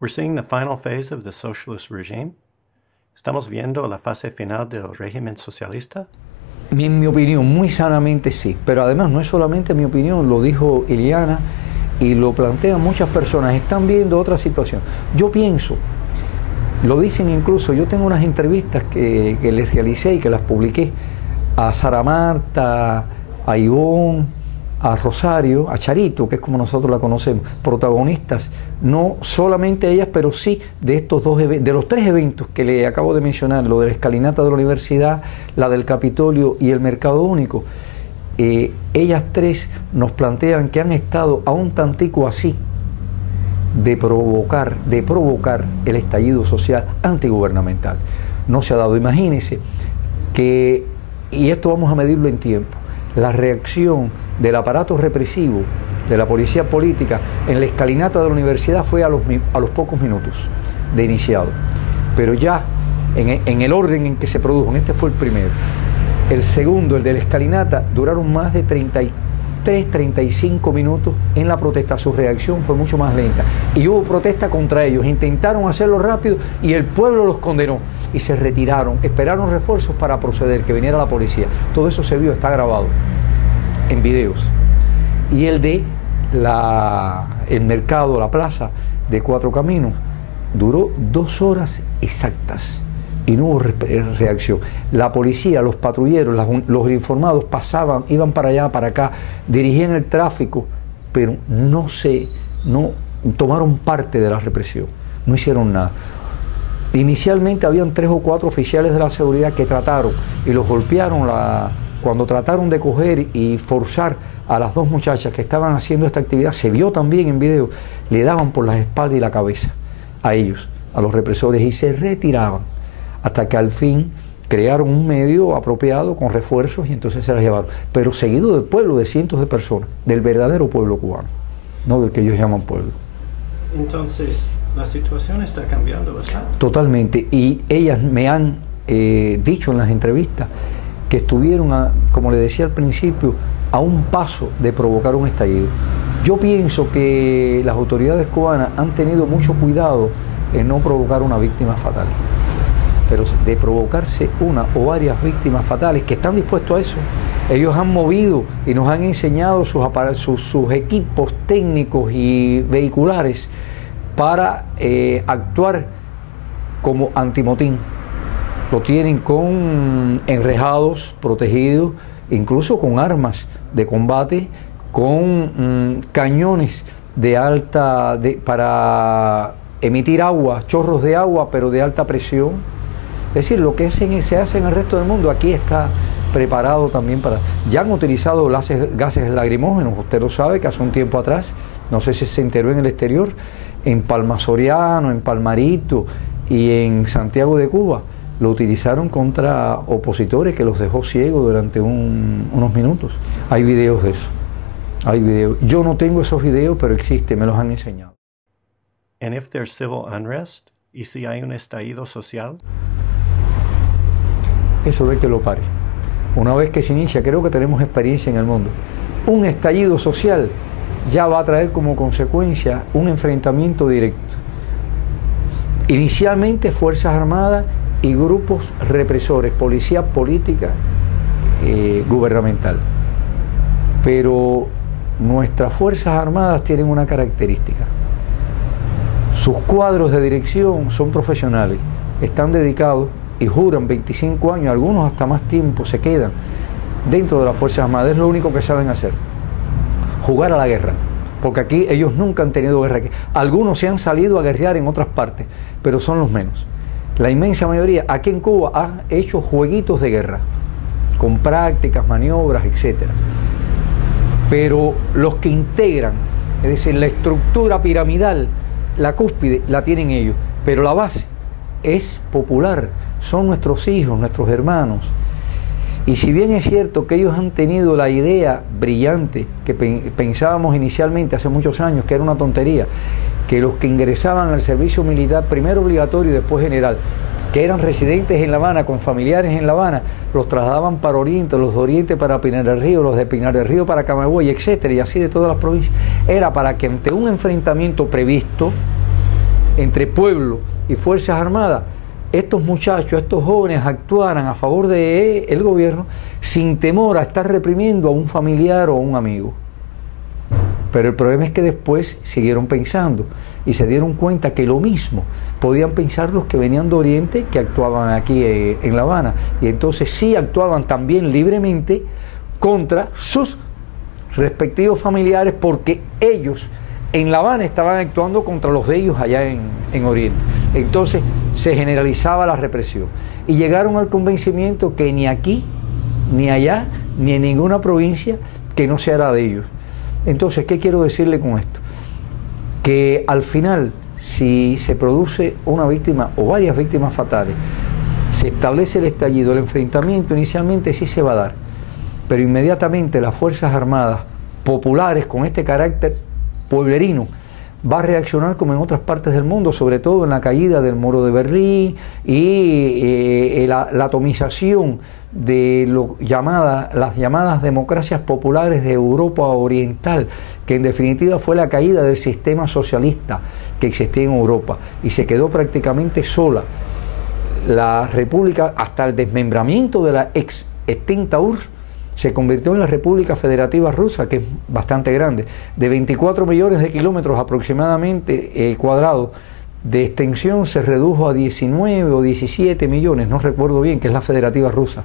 We're seeing the final phase of the socialist regime. ¿Estamos viendo la fase final del régimen socialista? En mi opinión, muy sanamente sí, pero además no es solamente mi opinión, lo dijo Iliana y lo plantean muchas personas, están viendo otra situación. Yo pienso, lo dicen incluso, yo tengo unas entrevistas que les realicé y que las publiqué a Sara Marta, a Ivonne, a Rosario, a Charito, que es como nosotros la conocemos, protagonistas, no solamente ellas, pero sí de estos de los tres eventos que le acabo de mencionar, lo de la escalinata de la universidad, la del Capitolio y el Mercado Único. Ellas tres nos plantean que han estado a un tantico así de provocar el estallido social antigubernamental. No se ha dado, imagínense que, y esto vamos a medirlo en tiempo, la reacción del aparato represivo de la policía política en la escalinata de la universidad fue a los pocos minutos de iniciado, pero ya en el orden en que se produjo, este fue el primero, el segundo, el de la escalinata, duraron más de 33, 35 minutos en la protesta. Su reacción fue mucho más lenta y hubo protesta contra ellos, intentaron hacerlo rápido y el pueblo los condenó y se retiraron, esperaron refuerzos para proceder, que viniera la policía. Todo eso se vio, está grabado en videos. Y el de el mercado, la plaza de Cuatro Caminos, duró 2 horas exactas y no hubo reacción. La policía, los patrulleros, los uniformados pasaban, iban para allá, para acá, dirigían el tráfico, pero no tomaron parte de la represión, no hicieron nada. Inicialmente habían 3 o 4 oficiales de la seguridad que trataron y los golpearon cuando trataron de coger y forzar a las 2 muchachas que estaban haciendo esta actividad. Se vio también en video, le daban por las espaldas y la cabeza a ellos, a los represores, y se retiraban hasta que al fin crearon un medio apropiado con refuerzos y entonces se las llevaron, pero seguido del pueblo, de cientos de personas, del verdadero pueblo cubano, no del que ellos llaman pueblo. Entonces, la situación está cambiando bastante. Totalmente, y ellas me han dicho en las entrevistas que estuvieron, como le decía al principio, a un paso de provocar un estallido. Yo pienso que las autoridades cubanas han tenido mucho cuidado en no provocar una víctima fatal, pero de provocarse una o varias víctimas fatales que están dispuestos a eso. Ellos han movido y nos han enseñado sus equipos técnicos y vehiculares para actuar como antimotín. Lo tienen con enrejados, protegidos, incluso con armas de combate, con cañones para emitir agua, chorros de agua, pero de alta presión. Es decir, lo que se hace en el resto del mundo, aquí está preparado también para... Ya han utilizado gases lacrimógenos, usted lo sabe, que hace un tiempo atrás, no sé si se enteró en el exterior, en Palma Soriano, en Palmarito y en Santiago de Cuba, lo utilizaron contra opositores que los dejó ciegos durante unos minutos. Hay videos de eso, hay videos. Yo no tengo esos videos, pero existe, me los han enseñado. And if there's civil unrest, ¿y si hay un estallido social? Eso ve que lo pare. Una vez que se inicia, creo que tenemos experiencia en el mundo. Un estallido social ya va a traer como consecuencia un enfrentamiento directo. Inicialmente Fuerzas Armadas y grupos represores, policía política, gubernamental. Pero nuestras Fuerzas Armadas tienen una característica. Sus cuadros de dirección son profesionales, están dedicados y juran 25 años, algunos hasta más tiempo se quedan dentro de las Fuerzas Armadas. Es lo único que saben hacer, jugar a la guerra, porque aquí ellos nunca han tenido guerra. Algunos se han salido a guerrear en otras partes, pero son los menos. La inmensa mayoría aquí en Cuba han hecho jueguitos de guerra, con prácticas, maniobras, etc. Pero los que integran, es decir, la estructura piramidal, la cúspide, la tienen ellos, pero la base es popular, son nuestros hijos, nuestros hermanos. Y si bien es cierto que ellos han tenido la idea brillante, que pensábamos inicialmente hace muchos años que era una tontería, que los que ingresaban al servicio militar, primero obligatorio y después general, que eran residentes en La Habana, con familiares en La Habana, los trasladaban para Oriente, los de Oriente para Pinar del Río, los de Pinar del Río para Camagüey, etcétera, y así de todas las provincias. Era para que ante un enfrentamiento previsto, entre pueblo y Fuerzas Armadas, estos muchachos, estos jóvenes actuaran a favor del gobierno sin temor a estar reprimiendo a un familiar o a un amigo. Pero el problema es que después siguieron pensando y se dieron cuenta que lo mismo podían pensar los que venían de Oriente, que actuaban aquí en La Habana, y entonces sí actuaban también libremente contra sus respectivos familiares, porque ellos en La Habana estaban actuando contra los de ellos allá en Oriente. Entonces se generalizaba la represión y llegaron al convencimiento que ni aquí, ni allá, ni en ninguna provincia que no se hará de ellos. Entonces, ¿qué quiero decirle con esto? Que al final, si se produce una víctima o varias víctimas fatales, se establece el estallido, el enfrentamiento inicialmente sí se va a dar, pero inmediatamente las Fuerzas Armadas populares con este carácter pueblerino va a reaccionar como en otras partes del mundo, sobre todo en la caída del Muro de Berlín y la atomización de las llamadas democracias populares de Europa Oriental, que en definitiva fue la caída del sistema socialista que existía en Europa y se quedó prácticamente sola la república hasta el desmembramiento de la ex extinta URSS. Se convirtió en la República Federativa Rusa, que es bastante grande, de 24 millones de kilómetros aproximadamente cuadrados de extensión, se redujo a 19 o 17 millones, no recuerdo bien, que es la Federativa Rusa,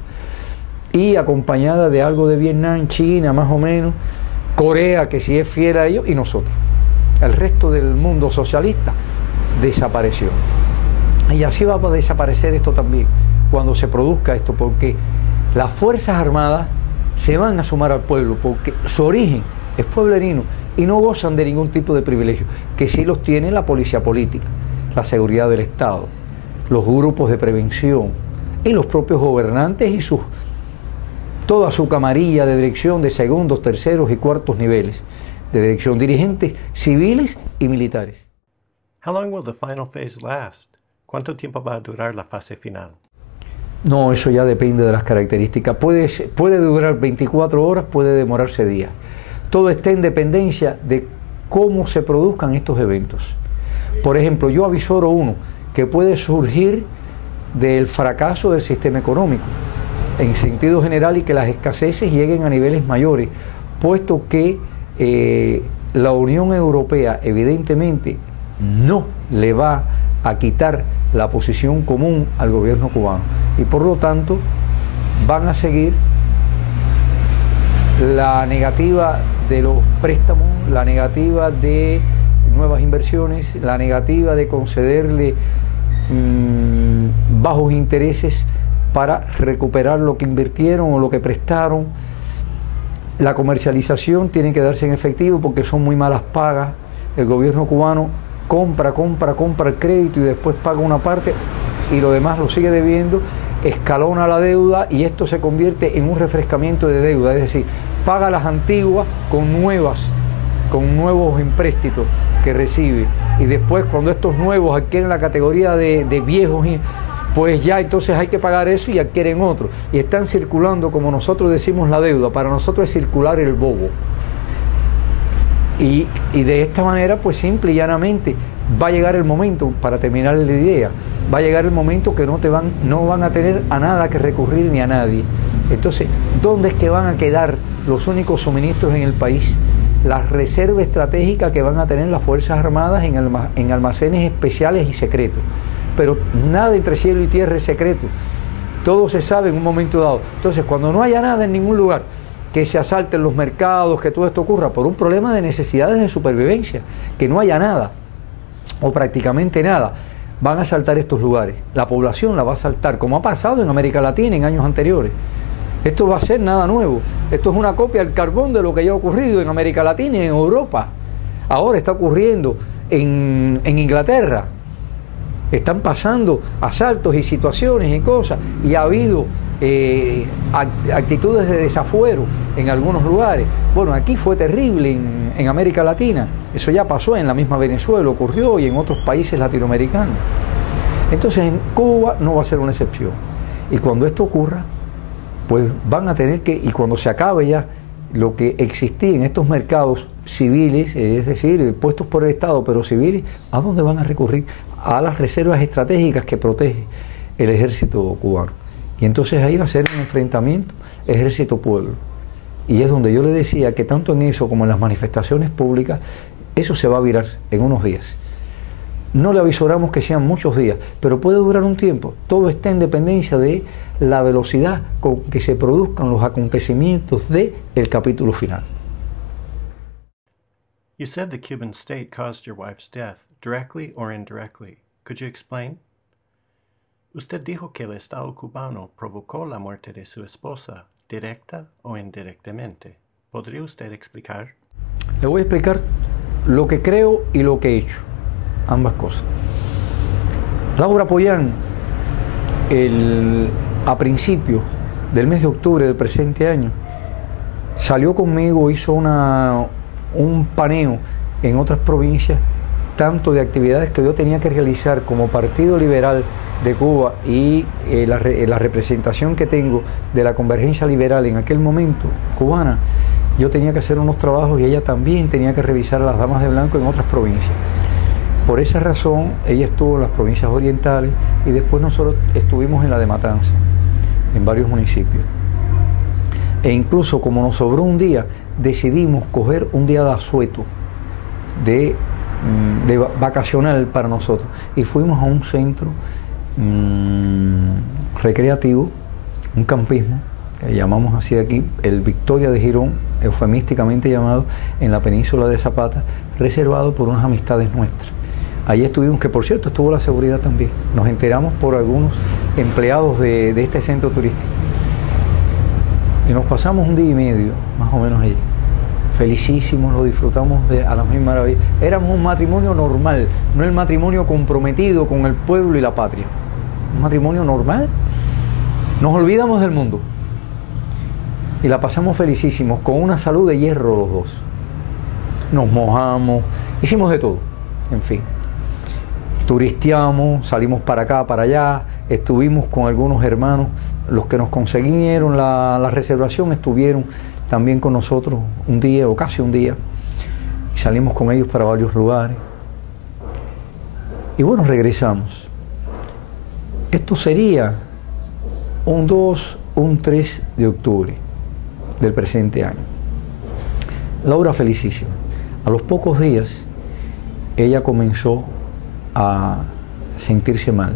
y acompañada de algo de Vietnam, China más o menos, Corea, que sí es fiel a ellos, y nosotros. El resto del mundo socialista desapareció. Y así va a desaparecer esto también, cuando se produzca esto, porque las Fuerzas Armadas se van a sumar al pueblo, porque su origen es pueblerino y no gozan de ningún tipo de privilegio, que sí los tiene la policía política, la seguridad del Estado, los grupos de prevención y los propios gobernantes y toda su camarilla de dirección de segundos, terceros y cuartos niveles de dirección, dirigentes civiles y militares. How long will the final phase last? ¿Cuánto tiempo va a durar la fase final? No, eso ya depende de las características. Puede durar 24 horas, puede demorarse días. Todo está en dependencia de cómo se produzcan estos eventos. Por ejemplo, yo avisoro uno que puede surgir del fracaso del sistema económico, en sentido general, y que las escaseces lleguen a niveles mayores, puesto que la Unión Europea evidentemente no le va a quitar la posición común al gobierno cubano y por lo tanto van a seguir la negativa de los préstamos, la negativa de nuevas inversiones, la negativa de concederle bajos intereses para recuperar lo que invirtieron o lo que prestaron. La comercialización tiene que darse en efectivo porque son muy malas pagas. El gobierno cubano compra el crédito y después paga una parte y lo demás lo sigue debiendo, escalona la deuda y esto se convierte en un refrescamiento de deuda, es decir, paga las antiguas con nuevos empréstitos que recibe y después cuando estos nuevos adquieren la categoría de viejos, pues ya entonces hay que pagar eso y adquieren otro y están circulando, como nosotros decimos, la deuda. Para nosotros es circular el bobo. Y de esta manera, pues simple y llanamente, va a llegar el momento, para terminar la idea, va a llegar el momento que no van a tener a nada que recurrir ni a nadie. Entonces, ¿dónde es que van a quedar los únicos suministros en el país? La reserva estratégica que van a tener las Fuerzas Armadas en almacenes especiales y secretos. Pero nada entre cielo y tierra es secreto. Todo se sabe en un momento dado. Entonces, cuando no haya nada en ningún lugar, que se asalten los mercados, que todo esto ocurra por un problema de necesidades de supervivencia, que no haya nada o prácticamente nada, van a asaltar estos lugares. La población la va a asaltar, como ha pasado en América Latina en años anteriores. Esto va a ser nada nuevo. Esto es una copia al carbón de lo que ya ha ocurrido en América Latina y en Europa. Ahora está ocurriendo en Inglaterra. Están pasando asaltos y situaciones y cosas, y ha habido actitudes de desafuero en algunos lugares. Bueno, aquí fue terrible en América Latina, eso ya pasó en la misma Venezuela, ocurrió, y en otros países latinoamericanos. Entonces en Cuba no va a ser una excepción. Y cuando esto ocurra, pues van a tener que, y cuando se acabe ya lo que existía en estos mercados civiles, es decir, puestos por el Estado, pero civiles, ¿a dónde van a recurrir? A las reservas estratégicas que protege el ejército cubano. Y entonces ahí va a ser un enfrentamiento ejército-pueblo. Y es donde yo le decía que tanto en eso como en las manifestaciones públicas, eso se va a virar en unos días. No le avisoramos que sean muchos días, pero puede durar un tiempo. Todo está en dependencia de la velocidad con que se produzcan los acontecimientos del capítulo final. You said the Cuban state caused your wife's death, directly or indirectly. Could you explain? Usted dijo que el Estado cubano provocó la muerte de su esposa, directa o indirectamente. ¿Podría usted explicar? Le voy a explicar lo que creo y lo que he hecho, ambas cosas. Laura Pollán, a principios del mes de octubre del presente año, salió conmigo, hizo un paneo en otras provincias, tanto de actividades que yo tenía que realizar como Partido Liberal de Cuba y la representación que tengo de la Convergencia Liberal en aquel momento cubana. Yo tenía que hacer unos trabajos y ella también tenía que revisar a las damas de blanco en otras provincias. Por esa razón, ella estuvo en las provincias orientales y después nosotros estuvimos en la de Matanza, en varios municipios. E incluso, como nos sobró un día, decidimos coger un día de asueto, de vacacional para nosotros, y fuimos a un centro recreativo, un campismo, que llamamos así aquí, el Victoria de Girón, eufemísticamente llamado, en la península de Zapata, reservado por unas amistades nuestras. Allí estuvimos, que por cierto estuvo la seguridad también. Nos enteramos por algunos empleados de este centro turístico. Y nos pasamos un día y medio, más o menos allí. Felicísimos, lo disfrutamos a las mil maravillas. Éramos un matrimonio normal, no el matrimonio comprometido con el pueblo y la patria. Un matrimonio normal. Nos olvidamos del mundo. Y la pasamos felicísimos, con una salud de hierro los dos. Nos mojamos, hicimos de todo, en fin. Turisteamos, salimos para acá, para allá, estuvimos con algunos hermanos, los que nos consiguieron la reservación estuvieron también con nosotros un día o casi un día, y salimos con ellos para varios lugares. Y bueno, regresamos. Esto sería un 2, un 3 de octubre del presente año. Laura felicísima. A los pocos días ella comenzó a sentirse mal.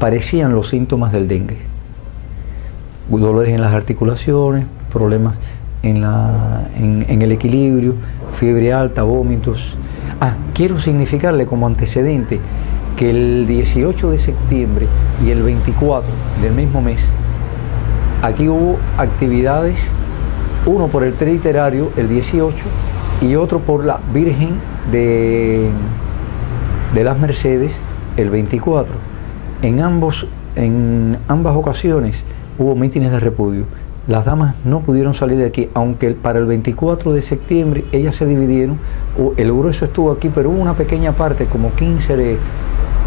Parecían los síntomas del dengue. Dolores en las articulaciones, problemas en el equilibrio, fiebre alta, vómitos. Quiero significarle como antecedente que el 18 de septiembre y el 24 del mismo mes, aquí hubo actividades, uno por el tren literario el 18 y otro por la Virgen de las Mercedes el 24. En ambas ocasiones hubo mítines de repudio. Las damas no pudieron salir de aquí, aunque para el 24 de septiembre ellas se dividieron. El grueso estuvo aquí, pero hubo una pequeña parte, como 15,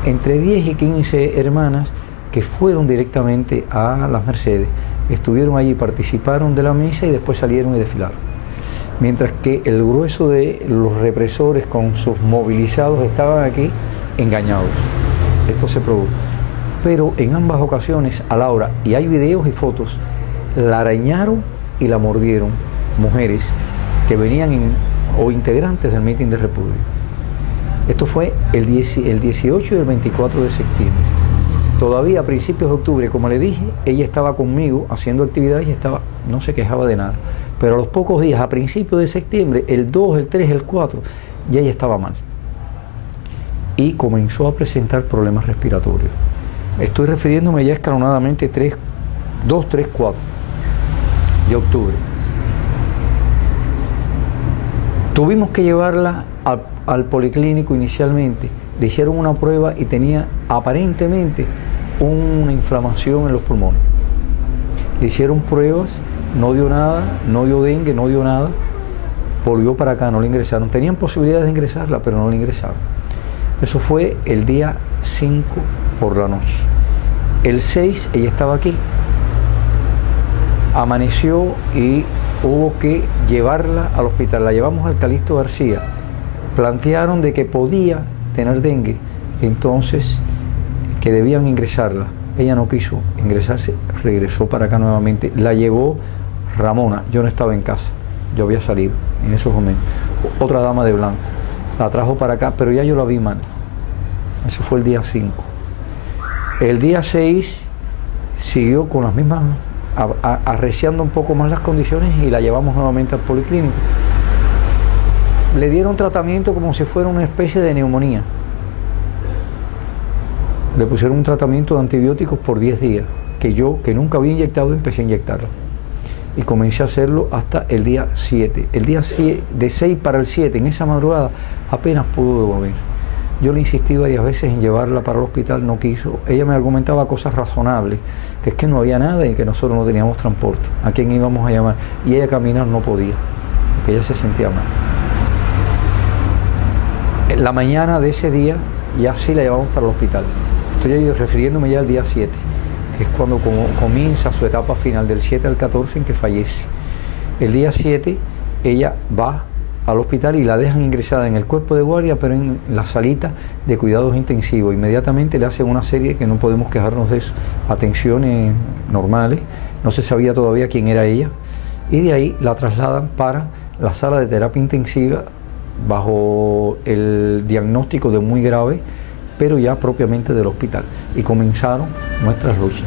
entre 10 y 15 hermanas que fueron directamente a las Mercedes. Estuvieron allí, participaron de la misa y después salieron y desfilaron. Mientras que el grueso de los represores con sus movilizados estaban aquí engañados. Esto se produjo. Pero en ambas ocasiones a Laura, y hay videos y fotos, la arañaron y la mordieron mujeres que venían o integrantes del mitin de repudio. Esto fue el 18 y el 24 de septiembre. Todavía a principios de octubre, como le dije, ella estaba conmigo haciendo actividades y no se quejaba de nada. Pero a los pocos días, a principios de septiembre, el 2, el 3, el 4, ya ella estaba mal. Y comenzó a presentar problemas respiratorios. Estoy refiriéndome ya escalonadamente 2, 3, 4 de octubre. Tuvimos que llevarla al policlínico inicialmente. Le hicieron una prueba y tenía aparentemente una inflamación en los pulmones. Le hicieron pruebas, no dio nada, no dio dengue, no dio nada. Volvió para acá, no la ingresaron. Tenían posibilidades de ingresarla, pero no la ingresaron. Eso fue el día 5 por la noche. El 6 ella estaba aquí. Amaneció y hubo que llevarla al hospital. La llevamos al Calixto García. Plantearon de que podía tener dengue, entonces que debían ingresarla. Ella no quiso ingresarse, regresó para acá nuevamente. La llevó Ramona, yo no estaba en casa, yo había salido en esos momentos. Otra dama de blanco, la trajo para acá, pero ya yo la vi mal. Eso fue el día 5. El día 6 siguió con las mismas, arreciando un poco más las condiciones y la llevamos nuevamente al policlínico. Le dieron tratamiento como si fuera una especie de neumonía. Le pusieron un tratamiento de antibióticos por 10 días, que yo, que nunca había inyectado, empecé a inyectarlo. Y comencé a hacerlo hasta el día 7. El día 7, de 6 para el 7, en esa madrugada, apenas pudo dormir. Yo le insistí varias veces en llevarla para el hospital, no quiso. Ella me argumentaba cosas razonables, que es que no había nada y que nosotros no teníamos transporte. ¿A quién íbamos a llamar? Y ella caminar no podía, porque ella se sentía mal. En la mañana de ese día, ya sí la llevamos para el hospital. Estoy refiriéndome ya al día 7, que es cuando comienza su etapa final, del 7 al 14 en que fallece. El día 7 ella va al hospital y la dejan ingresada en el cuerpo de guardia, pero en la salita de cuidados intensivos. Inmediatamente le hacen una serie, que no podemos quejarnos de eso, atenciones normales, no se sabía todavía quién era ella, y de ahí la trasladan para la sala de terapia intensiva bajo el diagnóstico de muy grave, pero ya propiamente del hospital, y comenzaron nuestras luchas.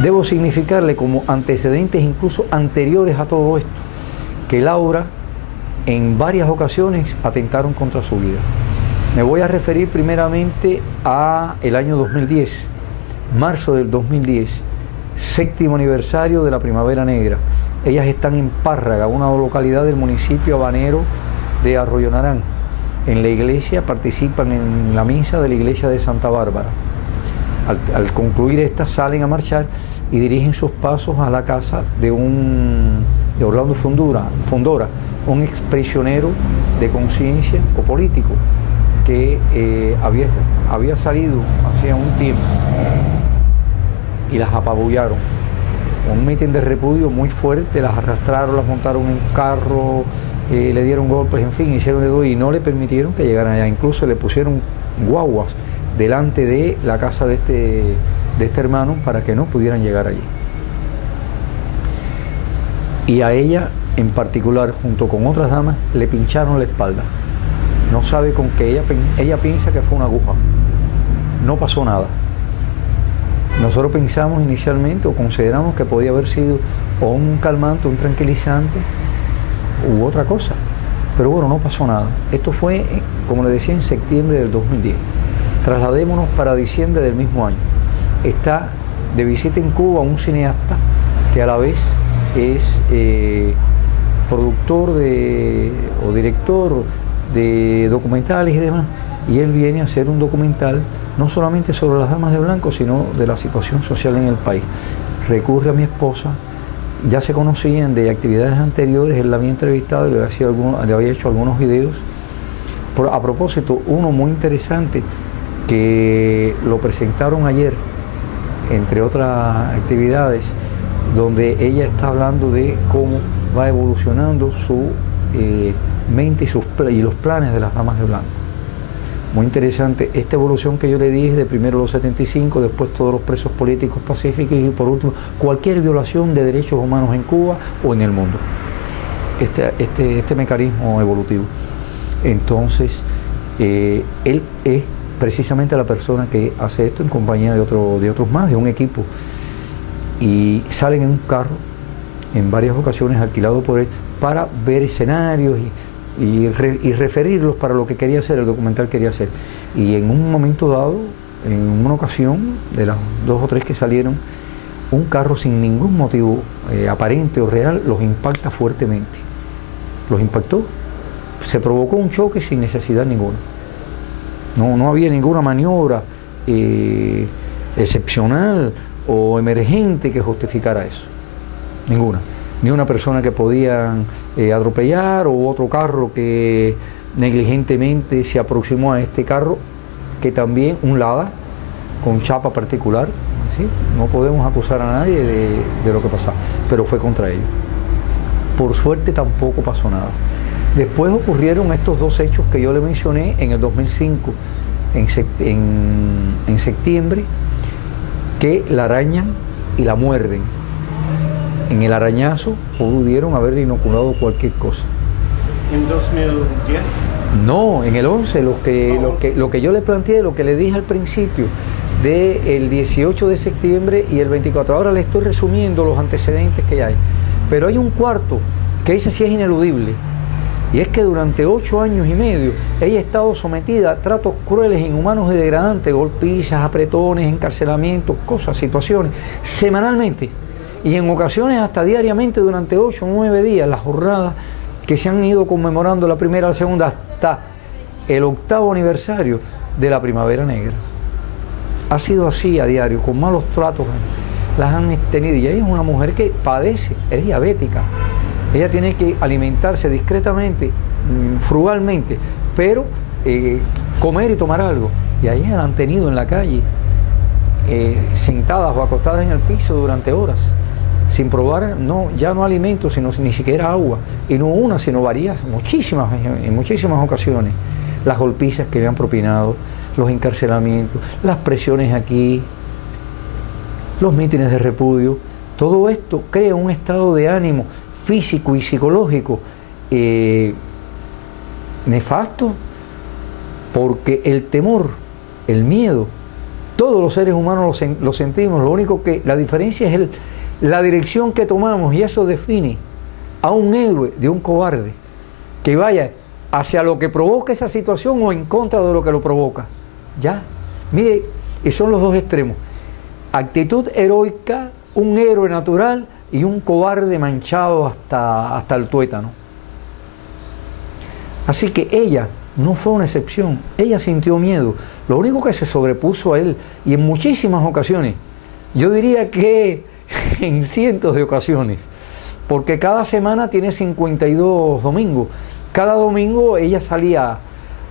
Debo significarle como antecedentes incluso anteriores a todo esto, que Laura en varias ocasiones atentaron contra su vida. Me voy a referir primeramente a el año 2010, marzo del 2010, 7º aniversario de la Primavera Negra. Ellas están en Párraga, una localidad del municipio habanero de Arroyo Naranjo. En la iglesia participan en la misa de la iglesia de Santa Bárbara. Al concluir esta, salen a marchar y dirigen sus pasos a la casa de Orlando Fondora, un exprisionero de conciencia o político que había salido hacía un tiempo, y las apabullaron. Un mitin de repudio muy fuerte, las arrastraron, las montaron en carro, le dieron golpes, en fin, hicieron de todo y no le permitieron que llegaran allá. Incluso le pusieron guaguas delante de la casa de este hermano para que no pudieran llegar allí. Y a ella en particular, junto con otras damas, le pincharon la espalda. No sabe con qué, ella piensa que fue una aguja. No pasó nada. Nosotros pensamos inicialmente o consideramos que podía haber sido o un calmante, un tranquilizante u otra cosa, pero bueno, no pasó nada. Esto fue, como le decía, en septiembre del 2010. Trasladémonos para diciembre del mismo año. Está de visita en Cuba un cineasta que a la vez es productor o director de documentales y demás, y él viene a hacer un documental no solamente sobre las damas de blanco, sino de la situación social en el país. Recurre a mi esposa. Ya se conocían de actividades anteriores, él la había entrevistado y le había hecho algunos videos. A propósito, uno muy interesante que lo presentaron ayer, entre otras actividades, donde ella está hablando de cómo va evolucionando su mente y los planes de las damas de blanco. Muy interesante esta evolución que yo le dije, de primero los 75, después todos los presos políticos pacíficos y por último cualquier violación de derechos humanos en Cuba o en el mundo. Este mecanismo evolutivo. Entonces, él es precisamente la persona que hace esto en compañía de otros más, de un equipo, y salen en un carro en varias ocasiones alquilado por él para ver escenarios y referirlos para lo que quería hacer, el documental quería hacer. Y en un momento dado, en una ocasión, de las 2 o 3 que salieron, un carro sin ningún motivo aparente o real los impacta fuertemente. Los impactó, se provocó un choque sin necesidad ninguna. No había ninguna maniobra excepcional o emergente que justificara eso. Ninguna. Ni una persona que podían atropellar o otro carro que negligentemente se aproximó a este carro, que también un Lada con chapa particular, ¿sí? No podemos acusar a nadie de lo que pasaba, pero fue contra ellos. por suerte tampoco pasó nada. Después ocurrieron estos dos hechos que yo le mencioné en el 2005, en septiembre, que la arañan y la muerden. En el arañazo pudieron haber inoculado cualquier cosa. ¿En 2010? No, en el 11, lo que yo le planteé, lo que le dije al principio, del 18 de septiembre y el 24. Ahora le estoy resumiendo los antecedentes que hay. Pero hay un cuarto, que ese sí es ineludible, y es que durante 8 años y medio ella ha estado sometida a tratos crueles, inhumanos y degradantes, golpizas, apretones, encarcelamientos, cosas, situaciones, semanalmente, y en ocasiones hasta diariamente durante 8 o 9 días, las jornadas que se han ido conmemorando la primera, la segunda, hasta el 8º aniversario de la Primavera Negra. Ha sido así a diario, con malos tratos las han tenido, y ella es una mujer que padece, es diabética. Ella tiene que alimentarse discretamente, frugalmente, pero comer y tomar algo. Y a ella la han tenido en la calle, sentadas o acostadas en el piso durante horas, sin probar, ya no alimentos, sino ni siquiera agua. Y no una, sino varias, en muchísimas ocasiones. Las golpizas que le han propinado, los encarcelamientos, las presiones aquí, los mítines de repudio. Todo esto crea un estado de ánimo físico y psicológico nefasto, porque el temor, el miedo, todos los seres humanos lo sentimos. Lo único que la diferencia es la dirección que tomamos, y eso define a un héroe de un cobarde que vaya hacia lo que provoca esa situación o en contra de lo que lo provoca. Ya, mire, y son los dos extremos: actitud heroica, un héroe natural, y un cobarde manchado hasta el tuétano. Así que ella no fue una excepción. Ella sintió miedo. Lo único que se sobrepuso a él, y en muchísimas ocasiones, yo diría que en cientos de ocasiones, porque cada semana tiene 52 domingos. Cada domingo ella salía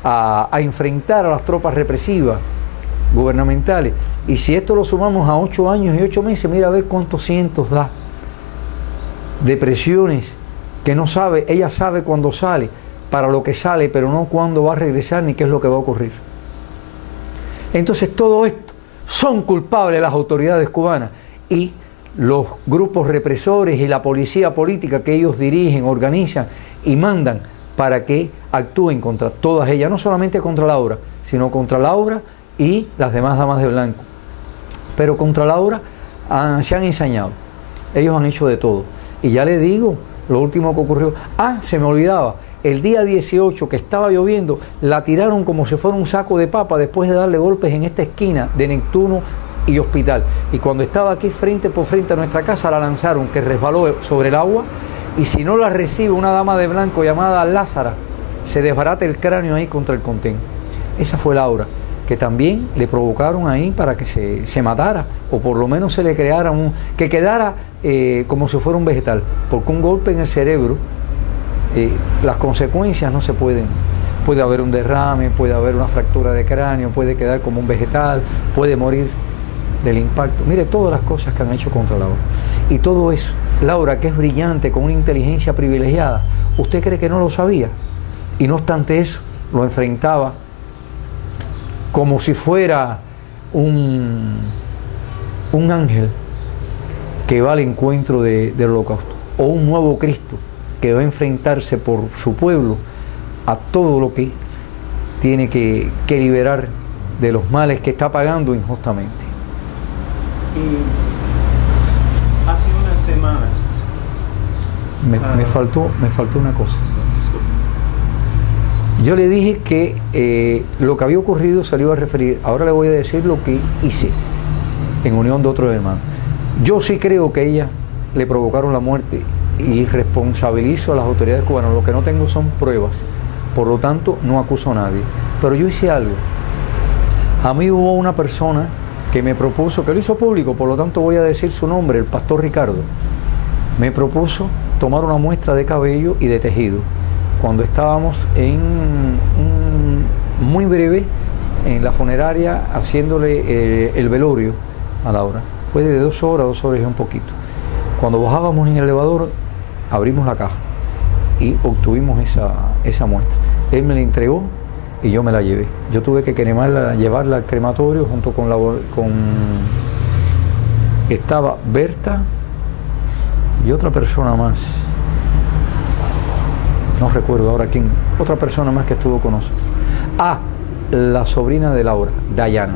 a enfrentar a las tropas represivas gubernamentales. Y si esto lo sumamos a 8 años y 8 meses, mira a ver cuántos cientos da. Depresiones que no sabe, ella sabe cuándo sale, para lo que sale, pero no cuándo va a regresar ni qué es lo que va a ocurrir. Entonces todo esto son culpables las autoridades cubanas y los grupos represores y la policía política que ellos dirigen, organizan y mandan para que actúen contra todas ellas, no solamente contra Laura, sino contra Laura y las demás damas de blanco. Pero contra Laura se han ensañado, ellos han hecho de todo. Y ya le digo, lo último que ocurrió, se me olvidaba, el día 18 que estaba lloviendo, la tiraron como si fuera un saco de papa después de darle golpes en esta esquina de Neptuno y Hospital. Y cuando estaba aquí frente por frente a nuestra casa, la lanzaron, que resbaló sobre el agua, y si no la recibe una dama de blanco llamada Lázara, se desbarata el cráneo ahí contra el contén. Esa fue Laura, que también le provocaron ahí para que se matara, o por lo menos se le creara que quedara como si fuera un vegetal, porque un golpe en el cerebro, las consecuencias no se pueden. Puede haber un derrame, puede haber una fractura de cráneo, puede quedar como un vegetal, puede morir del impacto. Mire todas las cosas que han hecho contra Laura. Y todo eso, Laura, que es brillante, con una inteligencia privilegiada, ¿usted cree que no lo sabía? Y no obstante eso, lo enfrentaba como si fuera un ángel que va al encuentro del holocausto, o un nuevo Cristo que va a enfrentarse por su pueblo a todo lo que tiene que liberar de los males que está pagando injustamente. Y hace unas semanas me faltó una cosa. Disculpe. Yo le dije que lo que había ocurrido se lo iba a referir. Ahora le voy a decir lo que hice en unión de otros hermanos. Yo sí creo que ella le provocaron la muerte y responsabilizo a las autoridades cubanas. Lo que no tengo son pruebas, por lo tanto no acuso a nadie. Pero yo hice algo. A mí hubo una persona que me propuso, que lo hizo público, por lo tanto voy a decir su nombre, el pastor Ricardo. Me propuso tomar una muestra de cabello y de tejido, cuando estábamos muy breve en la funeraria haciéndole el velorio a Laura. Fue de 2 horas y un poquito. Cuando bajábamos en el elevador, abrimos la caja y obtuvimos esa muestra. Él me la entregó y yo me la llevé. Yo tuve que cremarla, llevarla al crematorio junto con estaba Berta y otra persona más. No recuerdo ahora quién. Otra persona más que estuvo con nosotros. La sobrina de Laura, Dayana.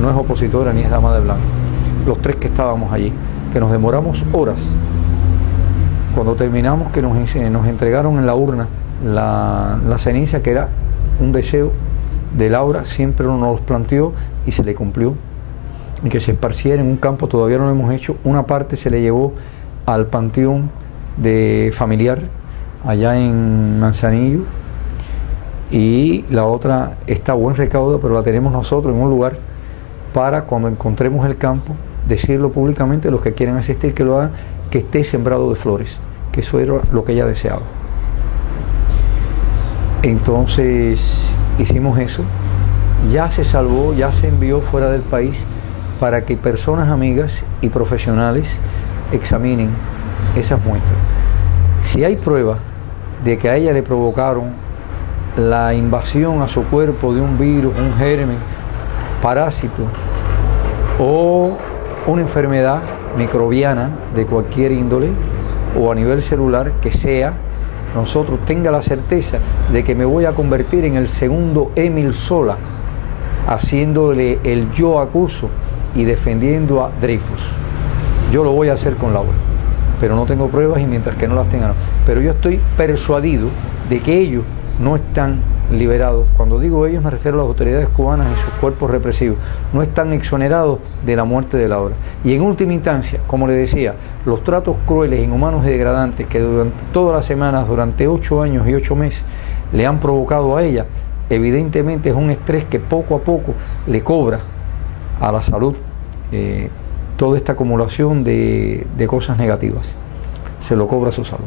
No es opositora ni es dama de blanco. Los tres que estábamos allí, que nos demoramos horas. Cuando terminamos, que nos entregaron en la urna la ceniza, que era un deseo de Laura, siempre nos los planteó y se le cumplió. Y que se esparciera en un campo, todavía no lo hemos hecho. Una parte se le llevó al panteón familiar, allá en Manzanillo, y la otra está a buen recaudo, pero la tenemos nosotros en un lugar para cuando encontremos el campo, decirlo públicamente, los que quieren asistir que lo hagan, que esté sembrado de flores, que eso era lo que ella deseaba. Entonces hicimos eso, ya se salvó, ya se envió fuera del país para que personas amigas y profesionales examinen esas muestras. Si hay pruebas de que a ella le provocaron la invasión a su cuerpo de un virus, un germen, parásito o una enfermedad microbiana de cualquier índole o a nivel celular que sea, nosotros tenga la certeza de que me voy a convertir en el segundo Émile Zola, haciéndole el yo acuso y defendiendo a Dreyfus. Yo lo voy a hacer con Laura, pero no tengo pruebas y mientras que no las tengan, pero yo estoy persuadido de que ellos no están liberados. Cuando digo ellos me refiero a las autoridades cubanas y sus cuerpos represivos, no están exonerados de la muerte de Laura. Y en última instancia, como le decía, los tratos crueles, inhumanos y degradantes que durante todas las semanas, durante 8 años y 8 meses, le han provocado a ella, evidentemente es un estrés que poco a poco le cobra a la salud toda esta acumulación de cosas negativas. Se lo cobra a su salud.